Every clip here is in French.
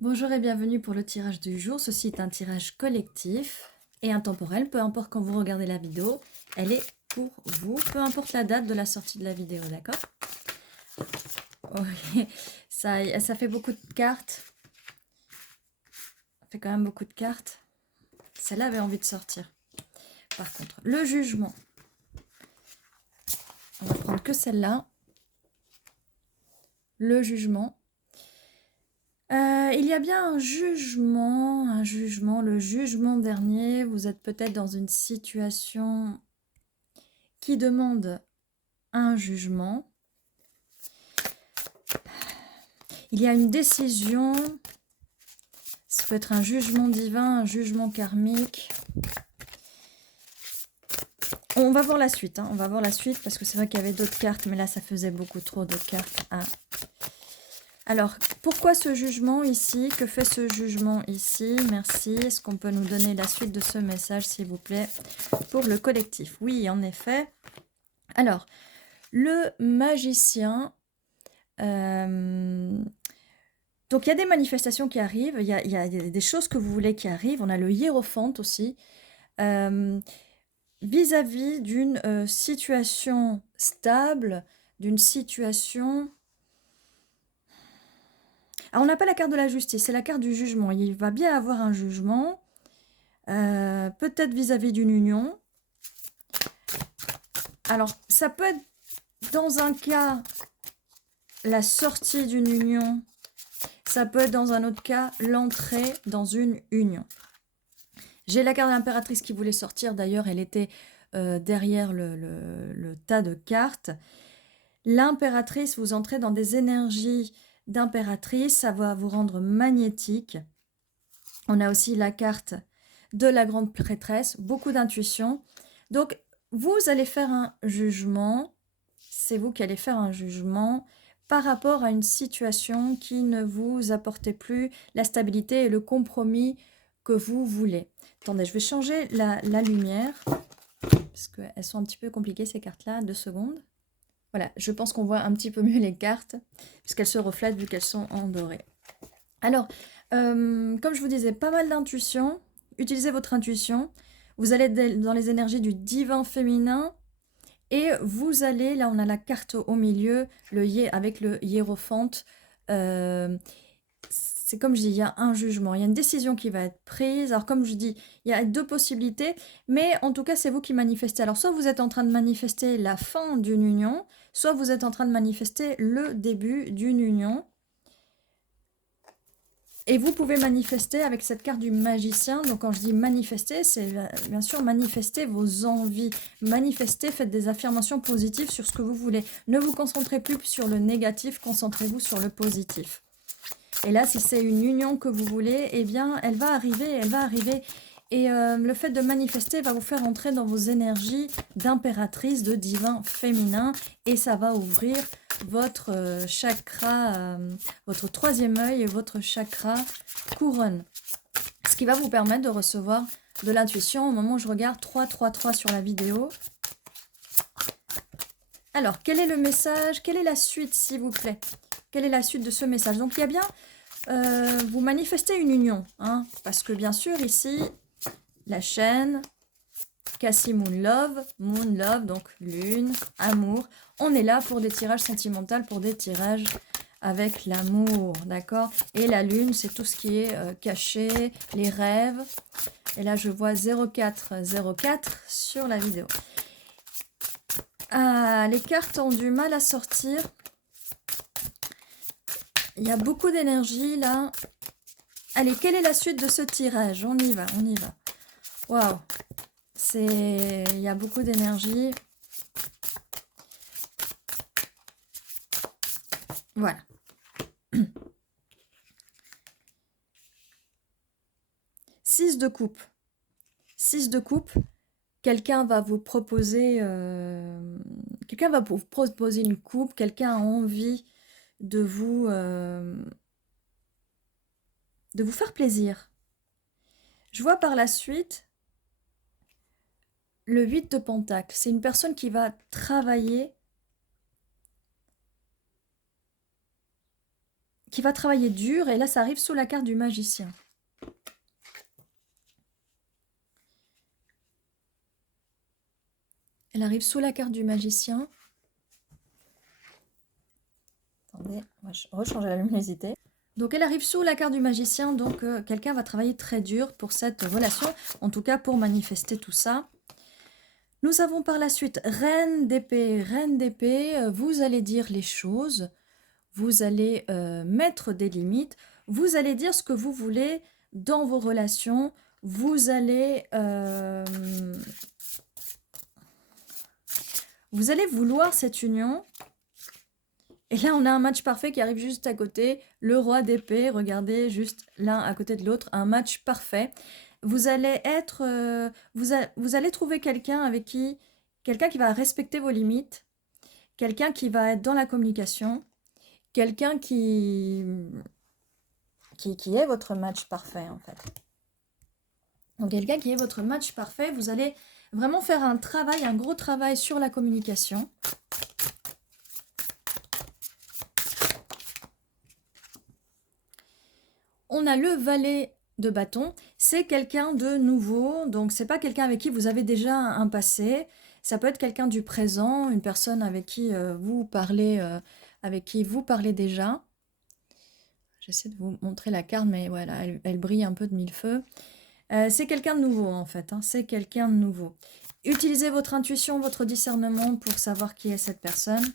Bonjour et bienvenue pour le tirage du jour. Ceci est un tirage collectif et intemporel. Peu importe quand vous regardez la vidéo, elle est pour vous. Peu importe la date de la sortie de la vidéo, d'accord? Ok. Ça fait beaucoup de cartes. Ça fait quand même beaucoup de cartes. Celle-là avait envie de sortir. Par contre, le jugement. On va prendre que celle-là. Le jugement. Il y a bien un jugement, le jugement dernier. Vous êtes peut-être dans une situation qui demande un jugement. Il y a une décision, ça peut être un jugement divin, un jugement karmique. On va voir la suite, on va voir la suite parce que c'est vrai qu'il y avait d'autres cartes, mais là ça faisait beaucoup trop de cartes. Alors, pourquoi ce jugement ici? Que fait ce jugement ici? Merci. Est-ce qu'on peut nous donner la suite de ce message, s'il vous plaît, pour le collectif? Oui, en effet. Alors, le magicien... donc, il y a des manifestations qui arrivent, il y a des choses que vous voulez qui arrivent. On a le hiérophante aussi. Vis-à-vis d'une situation stable, d'une situation... Alors, on n'a pas la carte de la justice, c'est la carte du jugement. Il va bien avoir un jugement, peut-être vis-à-vis d'une union. Alors, ça peut être dans un cas la sortie d'une union, ça peut être dans un autre cas l'entrée dans une union. J'ai la carte de l'impératrice qui voulait sortir, d'ailleurs elle était derrière le tas de cartes. L'impératrice, vous entrez dans des énergies d'impératrice, ça va vous rendre magnétique. On a aussi la carte de la grande prêtresse, beaucoup d'intuition. Donc, vous allez faire un jugement, c'est vous qui allez faire un jugement par rapport à une situation qui ne vous apportait plus la stabilité et le compromis que vous voulez. Attendez, je vais changer la lumière, parce qu'elles sont un petit peu compliquées ces cartes-là, 2 secondes. Voilà, je pense qu'on voit un petit peu mieux les cartes, puisqu'elles se reflètent vu qu'elles sont en doré. Alors, comme je vous disais, pas mal d'intuition. Utilisez votre intuition. Vous allez dans les énergies du divin féminin. Et vous allez, là on a la carte au milieu, avec le hiérophante. C'est comme je dis, il y a un jugement, il y a une décision qui va être prise. Alors comme je dis, il y a 2 possibilités, mais en tout cas c'est vous qui manifestez. Alors soit vous êtes en train de manifester la fin d'une union, soit vous êtes en train de manifester le début d'une union. Et vous pouvez manifester avec cette carte du magicien. Donc quand je dis manifester, c'est bien sûr manifester vos envies. Manifester, faites des affirmations positives sur ce que vous voulez. Ne vous concentrez plus sur le négatif, concentrez-vous sur le positif. Et là, si c'est une union que vous voulez, eh bien, elle va arriver, elle va arriver. Et le fait de manifester va vous faire entrer dans vos énergies d'impératrice, de divin féminin. Et ça va ouvrir votre chakra, votre 3e œil et votre chakra couronne. Ce qui va vous permettre de recevoir de l'intuition au moment où je regarde 3, 3, 3 sur la vidéo. Alors, quel est le message? Quelle est la suite, s'il vous plaît? Quelle est la suite de ce message? Donc, il y a bien... vous manifestez une union, parce que bien sûr, ici, la chaîne, Cassie Moon Love, donc lune, amour. On est là pour des tirages sentimentaux, pour des tirages avec l'amour, d'accord? Et la lune, c'est tout ce qui est caché, les rêves. Et là, je vois 0404 sur la vidéo. Ah, les cartes ont du mal à sortir. Il y a beaucoup d'énergie, là. Allez, quelle est la suite de ce tirage? On y va, on y va. Waouh! Il y a beaucoup d'énergie. Voilà. 6 de coupe. 6 de coupe. Quelqu'un va vous proposer... quelqu'un va vous proposer une coupe. Quelqu'un a envie de vous faire plaisir. Je vois par la suite le 8 de Pentacle. C'est une personne qui va travailler qui va travailler dur. Et là, ça arrive sous la carte du magicien. Elle arrive sous la carte du magicien. Attendez, on va rechanger la luminosité. Donc elle arrive sous la carte du magicien, donc quelqu'un va travailler très dur pour cette relation, en tout cas pour manifester tout ça. Nous avons par la suite Reine d'épée. Reine d'épée, vous allez dire les choses, vous allez mettre des limites, vous allez dire ce que vous voulez dans vos relations, vous allez vouloir cette union. Et là, on a un match parfait qui arrive juste à côté. Le roi d'épée, regardez, juste l'un à côté de l'autre. Un match parfait. Vous allez être... vous allez trouver quelqu'un avec qui... Quelqu'un qui va respecter vos limites. Quelqu'un qui va être dans la communication. Quelqu'un qui est votre match parfait, en fait. Donc, quelqu'un qui est votre match parfait. Vous allez vraiment faire un travail, un gros travail sur la communication. On a le valet de bâton, c'est quelqu'un de nouveau, donc c'est pas quelqu'un avec qui vous avez déjà un passé, ça peut être quelqu'un du présent, une personne avec qui vous parlez déjà. J'essaie de vous montrer la carte, mais voilà, elle brille un peu de mille feux. C'est quelqu'un de nouveau en fait, hein, c'est quelqu'un de nouveau. Utilisez votre intuition, votre discernement pour savoir qui est cette personne.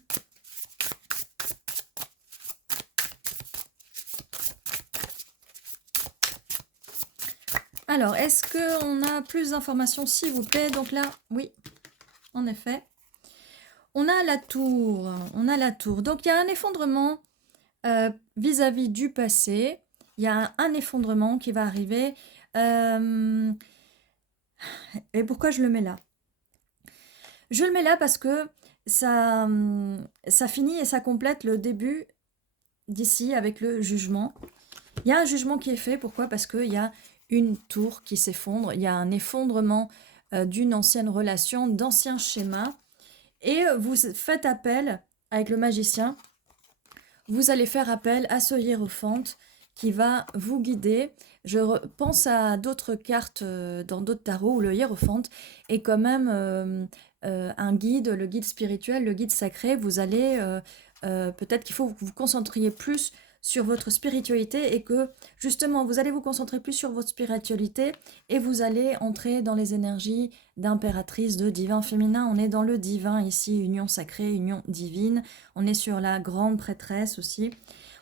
Alors, est-ce qu'on a plus d'informations, s'il vous plaît? Donc là, oui, en effet. On a la tour. On a la tour. Donc, il y a un effondrement vis-à-vis du passé. Il y a un effondrement qui va arriver. Et pourquoi je le mets là? Je le mets là parce que ça finit et ça complète le début d'ici avec le jugement. Il y a un jugement qui est fait. Pourquoi? Parce qu'il y a une tour qui s'effondre. Il y a un effondrement d'une ancienne relation, d'anciens schémas. Et vous faites appel avec le magicien. Vous allez faire appel à ce hiérophante qui va vous guider. Je pense à d'autres cartes dans d'autres tarots où le hiérophante est quand même un guide, le guide spirituel, le guide sacré. Vous allez, peut-être qu'il faut que vous vous concentriez plus sur votre spiritualité et que justement vous allez vous concentrer plus sur votre spiritualité et vous allez entrer dans les énergies d'impératrice, de divin féminin. On est dans le divin ici, union sacrée, union divine. On est sur la grande prêtresse aussi.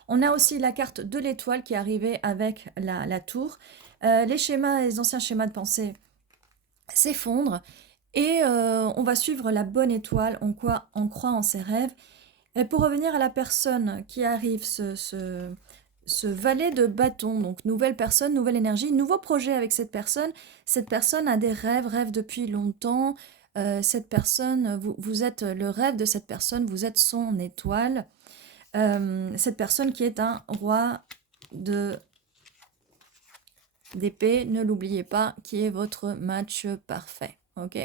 On a aussi la carte de l'étoile qui est arrivée avec la tour. Les anciens schémas de pensée s'effondrent et on va suivre la bonne étoile, on croit en ses rêves. Et pour revenir à la personne qui arrive, ce valet de bâton, donc nouvelle personne, nouvelle énergie, nouveau projet avec cette personne. Cette personne a des rêve depuis longtemps. Cette personne, vous êtes le rêve de cette personne, vous êtes son étoile. Cette personne qui est un roi d'épée, ne l'oubliez pas, qui est votre match parfait. Ok.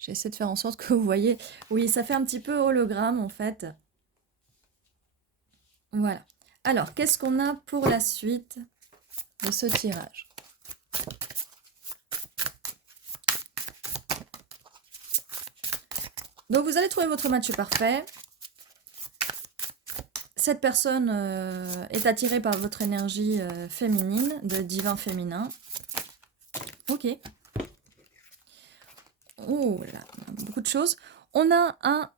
J'essaie de faire en sorte que vous voyez. Oui, ça fait un petit peu hologramme en fait. Voilà. Alors, qu'est-ce qu'on a pour la suite de ce tirage? Donc, vous allez trouver votre match parfait. Cette personne est attirée par votre énergie féminine, de divin féminin. Ok. Oh là, beaucoup de choses. On a un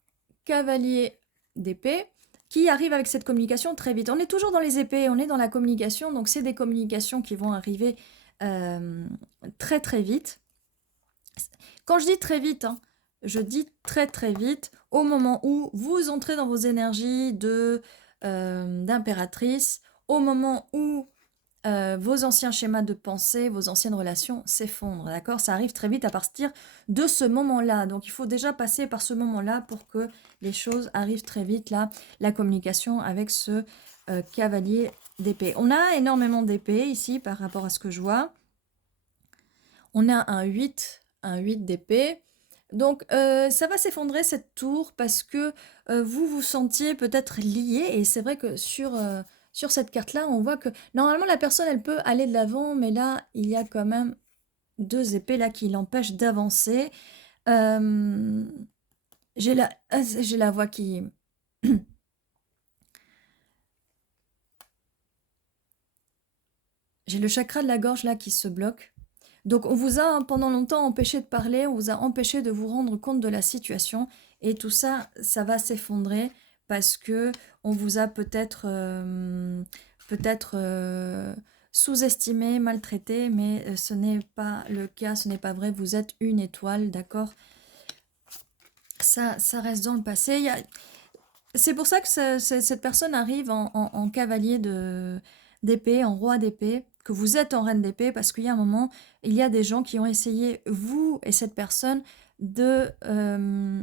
cavalier d'épée qui arrive avec cette communication très vite. On est toujours dans les épées, on est dans la communication, donc c'est des communications qui vont arriver très très vite. Quand je dis très vite, hein, je dis très très vite, au moment où vous entrez dans vos énergies d'impératrice, au moment où vos anciens schémas de pensée, vos anciennes relations s'effondrent, d'accord? Ça arrive très vite à partir de ce moment-là. Donc, il faut déjà passer par ce moment-là pour que les choses arrivent très vite, là, la communication avec ce cavalier d'épée. On a énormément d'épées ici par rapport à ce que je vois. On a un 8 d'épée. Donc, ça va s'effondrer cette tour parce que vous vous sentiez peut-être lié. Et c'est vrai que sur sur cette carte-là, on voit que normalement la personne, elle peut aller de l'avant, mais là, il y a quand même 2 épées là qui l'empêchent d'avancer. J'ai la voix qui... J'ai le chakra de la gorge là qui se bloque. Donc on vous a pendant longtemps empêché de parler, on vous a empêché de vous rendre compte de la situation et tout ça, ça va s'effondrer parce que on vous a peut-être sous-estimé, maltraité, mais ce n'est pas le cas, ce n'est pas vrai, vous êtes une étoile, d'accord? Ça reste dans le passé. C'est pour ça que cette personne arrive en cavalier d'épée, en roi d'épée, que vous êtes en reine d'épée, parce qu'il y a un moment, il y a des gens qui ont essayé, vous et cette personne, de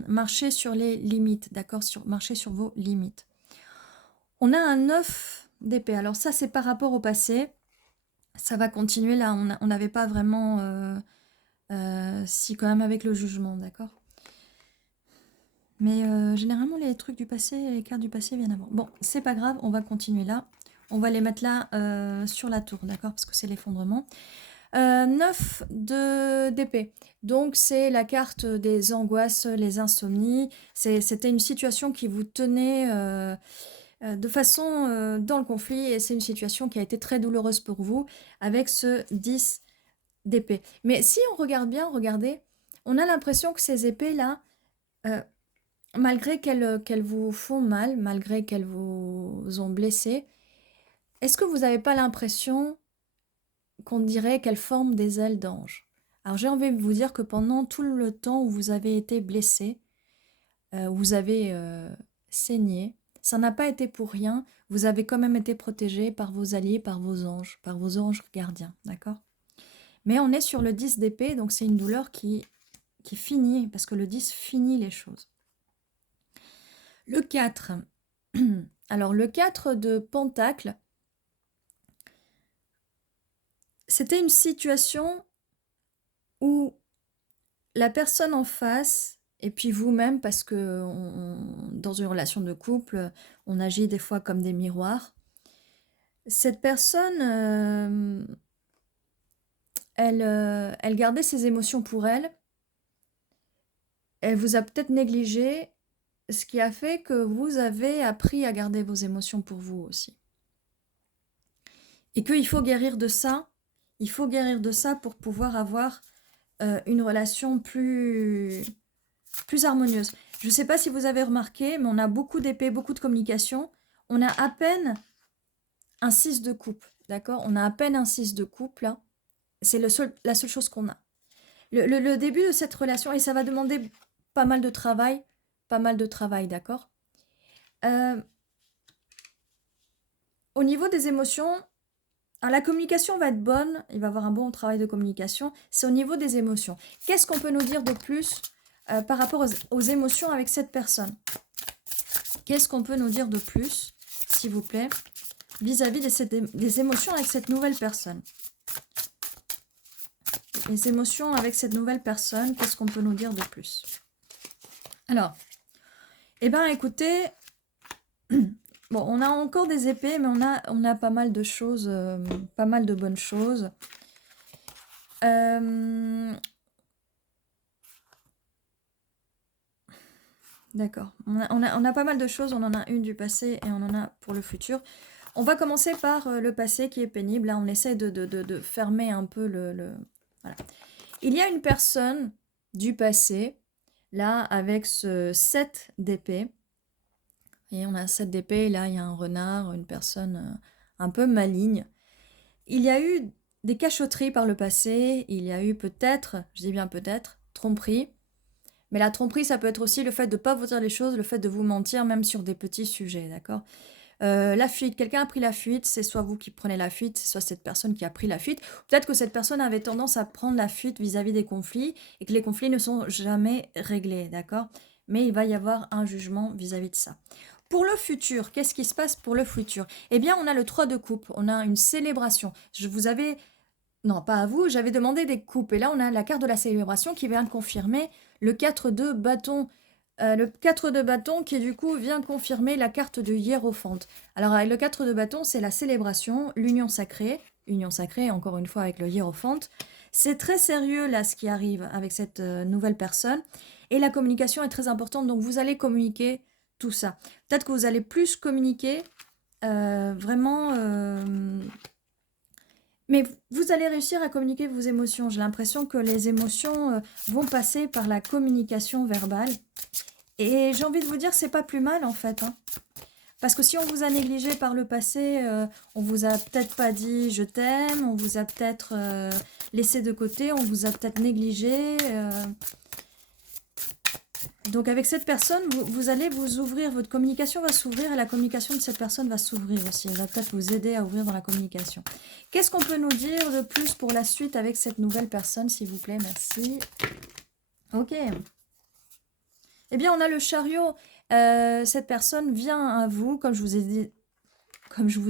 marcher sur les limites, d'accord, marcher sur vos limites. On a un 9 d'épée. Alors ça, c'est par rapport au passé. Ça va continuer là. On n'avait pas vraiment... si, quand même avec le jugement, d'accord. Mais généralement, les trucs du passé, les cartes du passé viennent avant. Bon, c'est pas grave, on va continuer là. On va les mettre là sur la tour, d'accord? Parce que c'est l'effondrement. 9 d'épée. Donc, c'est la carte des angoisses, les insomnies. C'était une situation qui vous tenait de façon dans le conflit. Et c'est une situation qui a été très douloureuse pour vous avec ce 10 d'épée. Mais si on regarde bien, regardez, on a l'impression que ces épées-là... malgré qu'elles vous font mal, malgré qu'elles vous ont blessé, est-ce que vous n'avez pas l'impression qu'on dirait qu'elles forment des ailes d'ange? Alors j'ai envie de vous dire que pendant tout le temps où vous avez été blessé, vous avez saigné, ça n'a pas été pour rien, vous avez quand même été protégé par vos alliés, par vos anges gardiens, d'accord? Mais on est sur le 10 d'épée, donc c'est une douleur qui finit, parce que le 10 finit les choses. Le 4. Alors, le 4 de Pentacle, c'était une situation où la personne en face, et puis vous-même, parce que dans une relation de couple, on agit des fois comme des miroirs. Cette personne, elle gardait ses émotions pour elle. Elle vous a peut-être négligé, ce qui a fait que vous avez appris à garder vos émotions pour vous aussi. Et qu'il faut guérir de ça. Il faut guérir de ça pour pouvoir avoir une relation plus harmonieuse. Je ne sais pas si vous avez remarqué, mais on a beaucoup d'épées, beaucoup de communication. On a à peine un 6 de coupe, d'accord? On a à peine un 6 de coupe, là. C'est la seule chose qu'on a. Le début de cette relation, et ça va demander pas mal de travail, d'accord? Au niveau des émotions, alors la communication va être bonne, il va y avoir un bon travail de communication, c'est au niveau des émotions. Qu'est-ce qu'on peut nous dire de plus par rapport aux émotions avec cette personne? Qu'est-ce qu'on peut nous dire de plus, s'il vous plaît, vis-à-vis des émotions avec cette nouvelle personne? Les émotions avec cette nouvelle personne, qu'est-ce qu'on peut nous dire de plus? Alors, eh bien écoutez, bon, on a encore des épées, mais on a pas mal de choses, pas mal de bonnes choses. D'accord. On a pas mal de choses, on en a une du passé et on en a pour le futur. On va commencer par le passé qui est pénible. Là, on essaie de fermer un peu Voilà. Il y a une personne du passé, là, avec ce 7 d'épée. Et on a 7 d'épée, là, il y a un renard, une personne un peu maligne. Il y a eu des cachotteries par le passé, il y a eu peut-être, je dis bien peut-être, tromperie. Mais la tromperie, ça peut être aussi le fait de ne pas vous dire les choses, le fait de vous mentir, même sur des petits sujets, d'accord? La fuite, quelqu'un a pris la fuite, c'est soit vous qui prenez la fuite, soit cette personne qui a pris la fuite. Peut-être que cette personne avait tendance à prendre la fuite vis-à-vis des conflits et que les conflits ne sont jamais réglés, d'accord? Mais il va y avoir un jugement vis-à-vis de ça. Pour le futur, qu'est-ce qui se passe pour le futur? Eh bien, on a le 3 de coupe, on a une célébration. Je vous avais... Non, pas à vous, j'avais demandé des coupes. Et là, on a la carte de la célébration qui vient confirmer le 4 de bâton. le 4 de bâton qui du coup vient confirmer la carte du hiérophante. Alors avec le 4 de bâton, c'est la célébration, l'union sacrée, encore une fois avec le hiérophante. C'est très sérieux là ce qui arrive avec cette nouvelle personne et la communication est très importante, donc vous allez communiquer tout ça. Peut-être que vous allez plus communiquer vraiment... mais vous allez réussir à communiquer vos émotions. J'ai l'impression que les émotions vont passer par la communication verbale. Et j'ai envie de vous dire, c'est pas plus mal en fait. Hein. Parce que si on vous a négligé par le passé, on vous a peut-être pas dit je t'aime, on vous a peut-être laissé de côté, on vous a peut-être négligé. Donc avec cette personne, vous allez vous ouvrir, votre communication va s'ouvrir et la communication de cette personne va s'ouvrir aussi. Elle va peut-être vous aider à ouvrir dans la communication. Qu'est-ce qu'on peut nous dire de plus pour la suite avec cette nouvelle personne, s'il vous plaît? Merci. Ok. Eh bien, on a le chariot. Cette personne vient à vous, comme je vous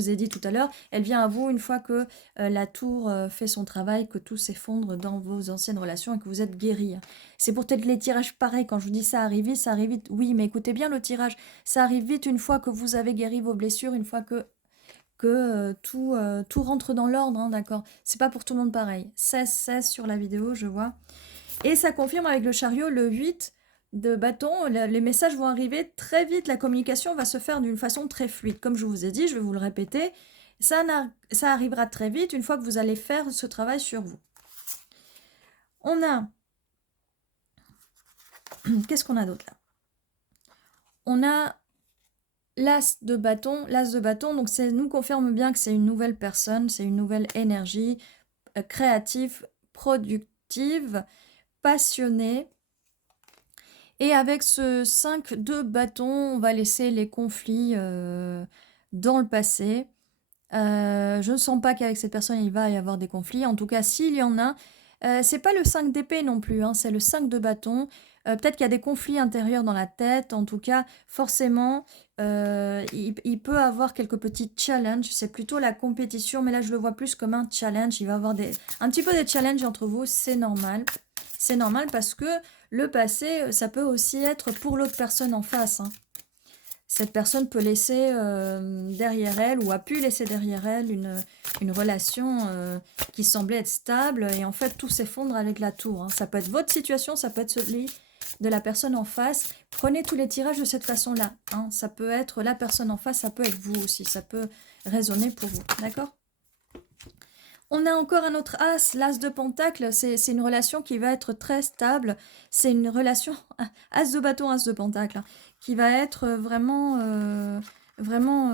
ai dit tout à l'heure, elle vient à vous une fois que la tour fait son travail, que tout s'effondre dans vos anciennes relations et que vous êtes guéri. C'est pour peut-être les tirages pareils. Quand je vous dis ça arrive vite, ça arrive vite. Oui, mais écoutez bien le tirage. Ça arrive vite une fois que vous avez guéri vos blessures, une fois que tout rentre dans l'ordre, hein, d'accord? C'est pas pour tout le monde pareil. 16 sur la vidéo, je vois. Et ça confirme avec le chariot, le 8 de bâton, les messages vont arriver très vite, la communication va se faire d'une façon très fluide. Comme je vous ai dit, je vais vous le répéter, ça arrivera très vite une fois que vous allez faire ce travail sur vous. On a... Qu'est-ce qu'on a d'autre là? On a l'as de bâton. L'as de bâton, donc ça nous confirme bien que c'est une nouvelle personne, c'est une nouvelle énergie créative, productive, passionnée. Et avec ce 5 de bâton, on va laisser les conflits dans le passé. Je ne sens pas qu'avec cette personne, il va y avoir des conflits. En tout cas, s'il y en a, c'est pas le 5 d'épée non plus, hein, c'est le 5 de bâton. Peut-être qu'il y a des conflits intérieurs dans la tête. En tout cas, forcément, il peut avoir quelques petits challenges. C'est plutôt la compétition, mais là, je le vois plus comme un challenge. Il va y avoir un petit peu des challenges entre vous, c'est normal. C'est normal parce que le passé, ça peut aussi être pour l'autre personne en face. Hein. Cette personne peut laisser derrière elle ou a pu laisser derrière elle une relation qui semblait être stable et en fait tout s'effondre avec la tour. Hein. Ça peut être votre situation, ça peut être celui de la personne en face. Prenez tous les tirages de cette façon-là. Hein. Ça peut être la personne en face, ça peut être vous aussi. Ça peut résonner pour vous. D'accord ? On a encore un autre as, l'as de pentacle, c'est une relation qui va être très stable, c'est une relation, as de bâton, as de pentacle, hein, qui va être vraiment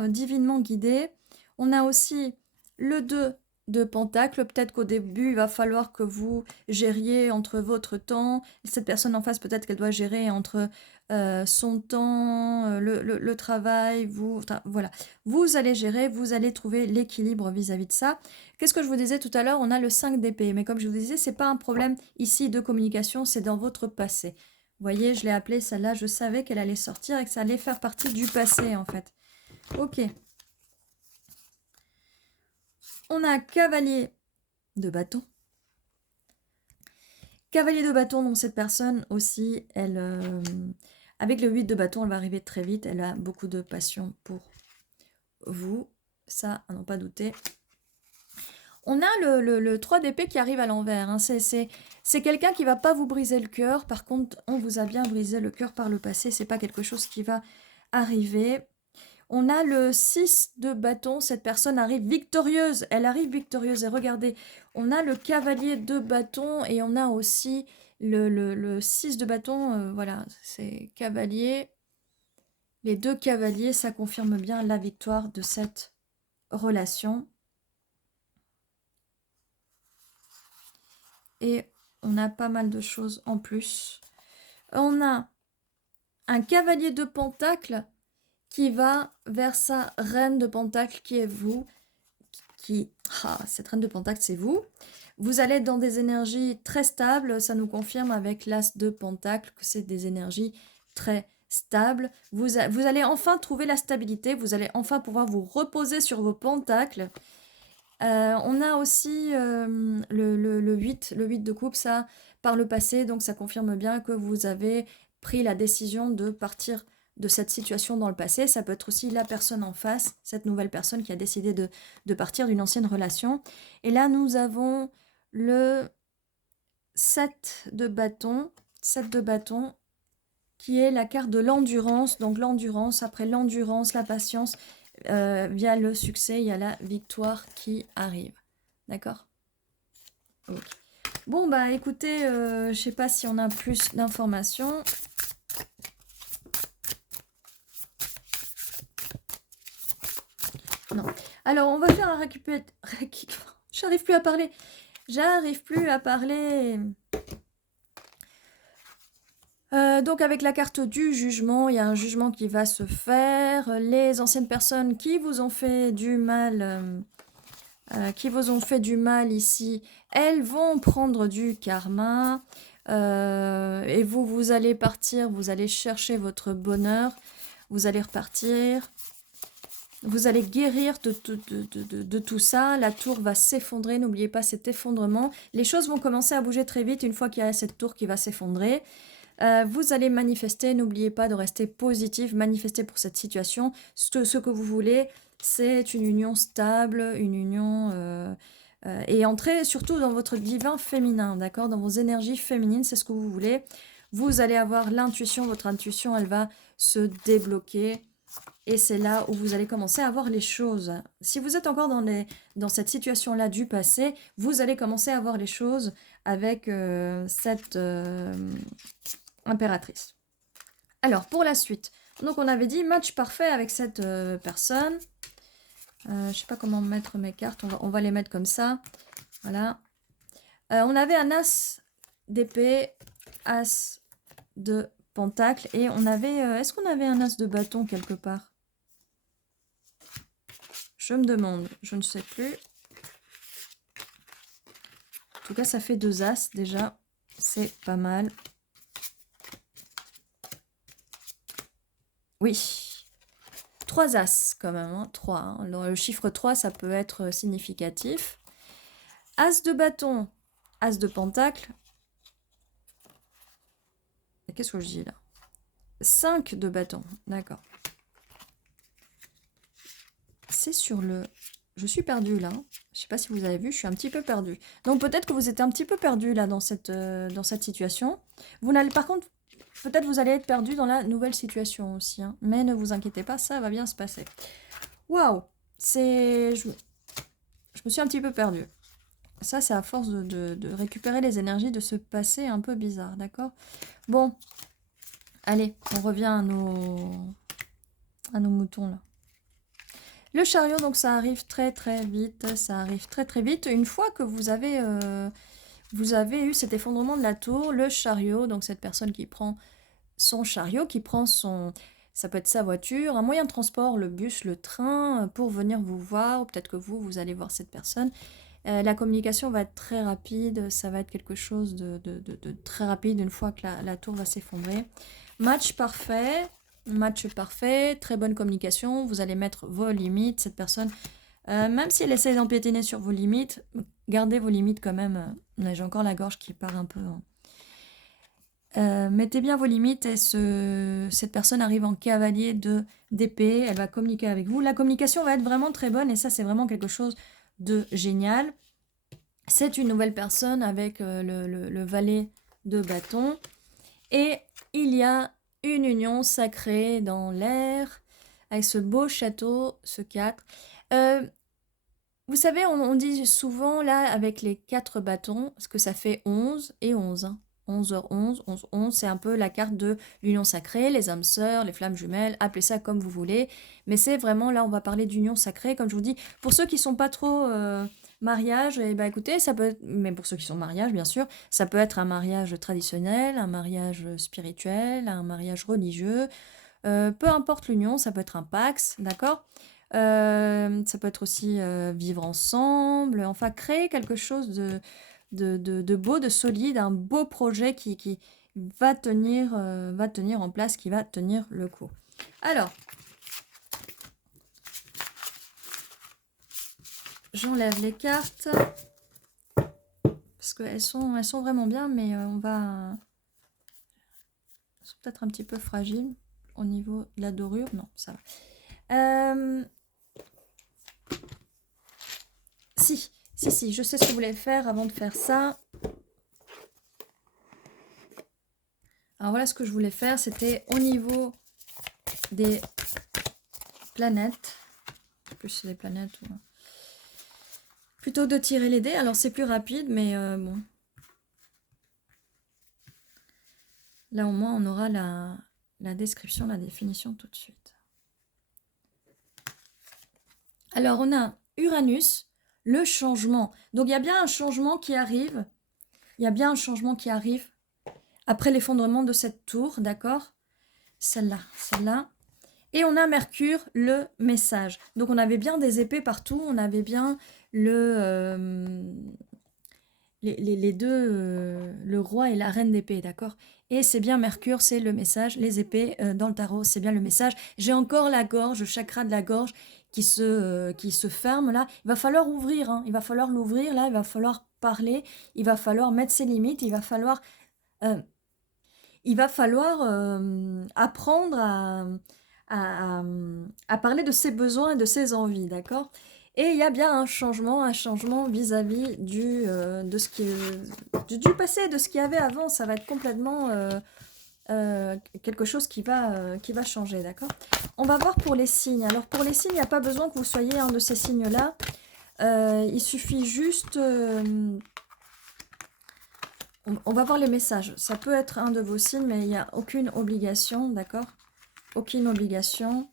divinement guidée. On a aussi le 2 de pentacle, peut-être qu'au début, il va falloir que vous gériez entre votre temps, cette personne en face, peut-être qu'elle doit gérer entre son temps, le travail, vous, voilà. Vous allez gérer, vous allez trouver l'équilibre vis-à-vis de ça. Qu'est-ce que je vous disais tout à l'heure? On a le 5 d'épée, mais comme je vous disais, c'est pas un problème ici de communication, c'est dans votre passé. Vous voyez, je l'ai appelée celle-là, je savais qu'elle allait sortir et que ça allait faire partie du passé en fait. Ok. On a cavalier de bâton. Cavalier de bâton, donc cette personne aussi, elle, avec le 8 de bâton, elle va arriver très vite. Elle a beaucoup de passion pour vous. Ça, à n'en pas douter. On a le 3 d'épée qui arrive à l'envers. Hein. C'est quelqu'un qui va pas vous briser le cœur. Par contre, on vous a bien brisé le cœur par le passé. C'est pas quelque chose qui va arriver. On a le 6 de bâton. Cette personne arrive victorieuse. Elle arrive victorieuse. Et regardez, on a le cavalier de bâton et on a aussi le 6 de bâton. Voilà, c'est cavalier. Les deux cavaliers, ça confirme bien la victoire de cette relation. Et on a pas mal de choses en plus. On a un cavalier de pentacle qui va vers sa reine de pentacle qui est vous. Cette reine de pentacle, c'est vous. Vous allez être dans des énergies très stables. Ça nous confirme avec l'as de pentacle que c'est des énergies très stables. Vous allez enfin trouver la stabilité. Vous allez enfin pouvoir vous reposer sur vos pentacles. On a aussi le 8 de coupe, ça, par le passé, donc ça confirme bien que vous avez pris la décision de partir de cette situation dans le passé. Ça peut être aussi la personne en face, cette nouvelle personne qui a décidé de partir d'une ancienne relation. Et là, nous avons le 7 de bâton, 7 de bâton, qui est la carte de l'endurance. Donc l'endurance, après l'endurance, la patience, via le succès, il y a la victoire qui arrive. D'accord? Okay. Bon, bah écoutez, je sais pas si on a plus d'informations. Non. Alors, on va faire un récupérateur. J'arrive plus à parler. J'arrive plus à parler. Donc avec la carte du jugement, il y a un jugement qui va se faire. Les anciennes personnes qui vous ont fait du mal, ici, elles vont prendre du karma. Et vous allez partir, vous allez chercher votre bonheur. Vous allez repartir. Vous allez guérir de tout ça. La tour va s'effondrer. N'oubliez pas cet effondrement. Les choses vont commencer à bouger très vite une fois qu'il y a cette tour qui va s'effondrer. Vous allez manifester. N'oubliez pas de rester positif. Manifester pour cette situation. Ce que vous voulez, c'est une union stable, une union... et entrer surtout dans votre divin féminin, d'accord? Dans vos énergies féminines, c'est ce que vous voulez. Vous allez avoir l'intuition. Votre intuition, elle va se débloquer. Et c'est là où vous allez commencer à voir les choses. Si vous êtes encore dans cette situation-là du passé, vous allez commencer à voir les choses avec cette impératrice. Alors, pour la suite, donc on avait dit match parfait avec cette personne. Je ne sais pas comment mettre mes cartes, on va les mettre comme ça. Voilà. On avait un as d'épée, as de pentacle, et on avait... est-ce qu'on avait un as de bâton quelque part? Je me demande, je ne sais plus. En tout cas, ça fait 2 as déjà. C'est pas mal. Oui. 3 as quand même. Hein, 3. Hein. Le chiffre 3, ça peut être significatif. As de bâton. As de pentacle. Qu'est-ce que je dis là? 5 de bâton. D'accord. C'est sur le... Je suis perdue là. Je ne sais pas si vous avez vu, je suis un petit peu perdue. Donc peut-être que vous êtes un petit peu perdu là dans cette situation. Vous n'allez, par contre, peut-être vous allez être perdu dans la nouvelle situation aussi. Hein. Mais ne vous inquiétez pas, ça va bien se passer. Waouh! Je me suis un petit peu perdue. Ça, c'est à force de récupérer les énergies de ce passé un peu bizarre, d'accord? Bon. Allez, on revient à nos moutons là. Le chariot, donc ça arrive très très vite, ça arrive très très vite. Une fois que vous avez eu cet effondrement de la tour, le chariot, donc cette personne qui prend son chariot, qui prend ça peut être sa voiture, un moyen de transport, le bus, le train, pour venir vous voir, ou peut-être que vous allez voir cette personne. La communication va être très rapide, ça va être quelque chose de très rapide une fois que la tour va s'effondrer. Match parfait. Match parfait, très bonne communication, vous allez mettre vos limites, cette personne, même si elle essaie d'empiétiner sur vos limites, gardez vos limites quand même, j'ai encore la gorge qui part un peu. Hein. Mettez bien vos limites et cette personne arrive en cavalier d'épée, elle va communiquer avec vous. La communication va être vraiment très bonne et ça c'est vraiment quelque chose de génial. C'est une nouvelle personne avec le valet de bâton et il y a une union sacrée dans l'air, avec ce beau château, ce 4. Vous savez, on dit souvent, là, avec les 4 bâtons, parce que ça fait 11 et 11. Hein. 11h11, 11h11, c'est un peu la carte de l'union sacrée, les âmes sœurs, les flammes jumelles, appelez ça comme vous voulez. Mais c'est vraiment, là, on va parler d'union sacrée, comme je vous dis. Pour ceux qui ne sont pas trop... mariage, et bah écoutez, ça peut être, mais pour ceux qui sont mariage, bien sûr, ça peut être un mariage traditionnel, un mariage spirituel, un mariage religieux, peu importe l'union, ça peut être un pax, d'accord? Ça peut être aussi vivre ensemble, enfin créer quelque chose de beau, de solide, un beau projet qui va tenir en place, qui va tenir le coup. Alors, j'enlève les cartes parce qu'elles sont vraiment bien, mais on va... sont peut-être un petit peu fragiles au niveau de la dorure. Non, ça va. Si, je sais ce que vous voulez faire avant de faire ça. Alors voilà ce que je voulais faire, c'était au niveau des planètes. Plus les planètes. Ou... plutôt de tirer les dés. Alors c'est plus rapide, mais bon. Là au moins on aura la description, la définition tout de suite. Alors on a Uranus, le changement. Donc il y a bien un changement qui arrive. Il y a bien un changement qui arrive après l'effondrement de cette tour, d'accord? Celle-là, celle-là. Et on a Mercure, le message. Donc on avait bien des épées partout, on avait bien les deux, le roi et la reine d'épée, d'accord? Et c'est bien Mercure, c'est le message, les épées dans le tarot, c'est bien le message. J'ai encore la gorge, le chakra de la gorge qui se ferme là. Il va falloir ouvrir, hein. Il va falloir l'ouvrir là, il va falloir parler, il va falloir mettre ses limites, il va falloir apprendre à parler de ses besoins et de ses envies, d'accord? Et il y a bien un changement vis-à-vis de ce qui est, du passé, de ce qu'il y avait avant. Ça va être complètement quelque chose qui va changer, d'accord? On va voir pour les signes. Alors pour les signes, il n'y a pas besoin que vous soyez un de ces signes-là. Il suffit juste... on va voir les messages. Ça peut être un de vos signes, mais il n'y a aucune obligation, d'accord? Aucune obligation.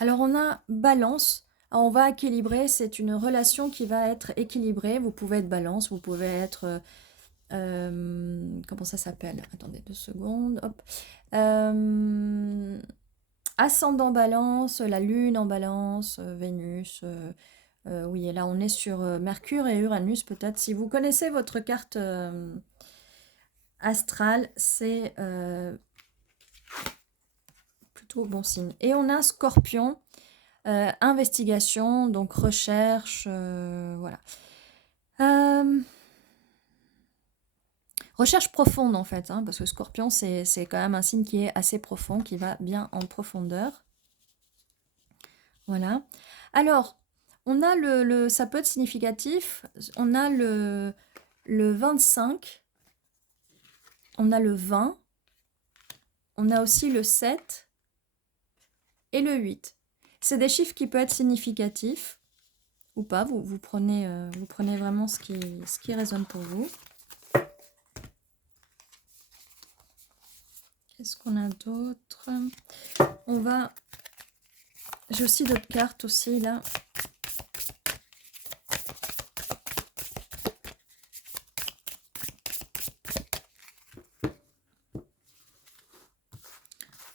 Alors, on a balance. Alors, on va équilibrer. C'est une relation qui va être équilibrée. Vous pouvez être balance, vous pouvez être... comment ça s'appelle? Attendez 2 secondes. Hop. Ascendant balance, la lune en balance, Vénus... oui, et là on est sur Mercure et Uranus peut-être. Si vous connaissez votre carte astrale, c'est plutôt bon signe. Et on a Scorpion, investigation, donc recherche, voilà. Recherche profonde en fait, hein, parce que Scorpion c'est quand même un signe qui est assez profond, qui va bien en profondeur. Voilà. Alors, on a ça peut être significatif, on a le 25, on a le 20, on a aussi le 7 et le 8. C'est des chiffres qui peuvent être significatifs ou pas, vous prenez vraiment ce qui résonne pour vous. Qu'est-ce qu'on a d'autre? On va... J'ai aussi d'autres cartes aussi là.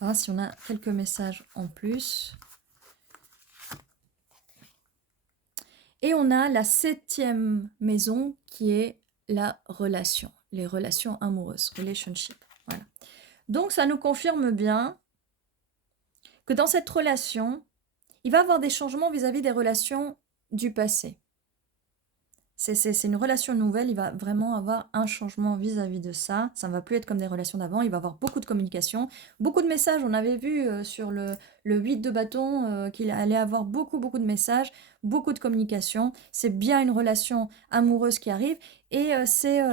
On va voir si on a quelques messages en plus. Et on a la 7e maison qui est la relation, les relations amoureuses, relationship. Voilà. Donc ça nous confirme bien que dans cette relation, il va y avoir des changements vis-à-vis des relations du passé. C'est une relation nouvelle, il va vraiment avoir un changement vis-à-vis de ça. Ça ne va plus être comme des relations d'avant, il va avoir beaucoup de communication, beaucoup de messages. On avait vu sur le 8 de bâton qu'il allait avoir beaucoup de messages, beaucoup de communication. C'est bien une relation amoureuse qui arrive. Et c'est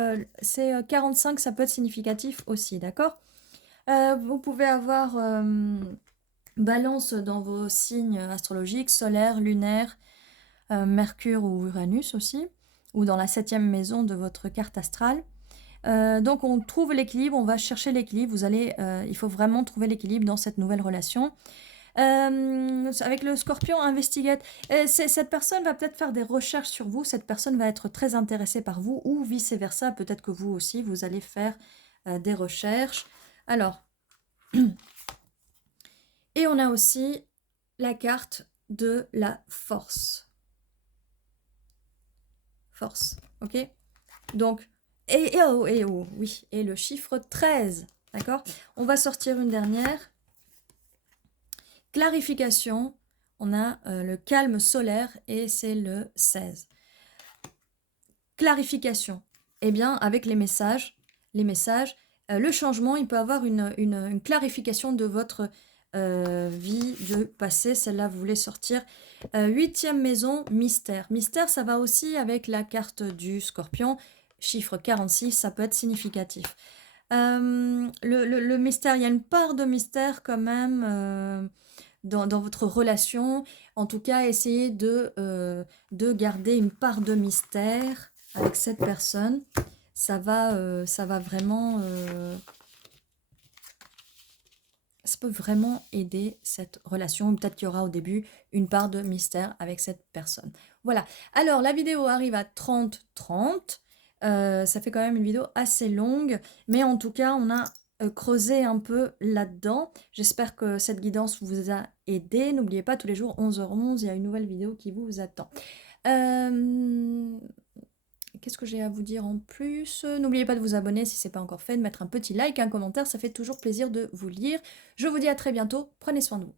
45, ça peut être significatif aussi, d'accord? Vous pouvez avoir balance dans vos signes astrologiques, solaire, lunaire, Mercure ou Uranus aussi, ou dans la 7e maison de votre carte astrale. Donc on trouve l'équilibre, on va chercher l'équilibre, il faut vraiment trouver l'équilibre dans cette nouvelle relation. Avec le Scorpion, investigate. Cette personne va peut-être faire des recherches sur vous, cette personne va être très intéressée par vous, ou vice-versa, peut-être que vous aussi, vous allez faire des recherches. Alors, et on a aussi la carte de la force. Force, ok? Donc, oui, et le chiffre 13, d'accord? On va sortir une dernière. Clarification, on a le calme solaire et c'est le 16. Clarification, eh bien, avec les messages les messages. Le changement, il peut avoir une clarification de votre vie de passé. Celle-là, vous voulez sortir. 8e maison, mystère. Mystère, ça va aussi avec la carte du scorpion. Chiffre 46, ça peut être significatif. Le mystère, il y a une part de mystère quand même dans votre relation. En tout cas, essayez de garder une part de mystère avec cette personne. Ça va vraiment... ça peut vraiment aider cette relation. Peut-être qu'il y aura au début une part de mystère avec cette personne. Voilà. Alors, la vidéo arrive à 30-30. Ça fait quand même une vidéo assez longue. Mais en tout cas, on a creusé un peu là-dedans. J'espère que cette guidance vous a aidé. N'oubliez pas, tous les jours, 11h11, il y a une nouvelle vidéo qui vous attend. Qu'est-ce que j'ai à vous dire en plus? N'oubliez pas de vous abonner si ce n'est pas encore fait, de mettre un petit like, un commentaire, ça fait toujours plaisir de vous lire. Je vous dis à très bientôt, prenez soin de vous.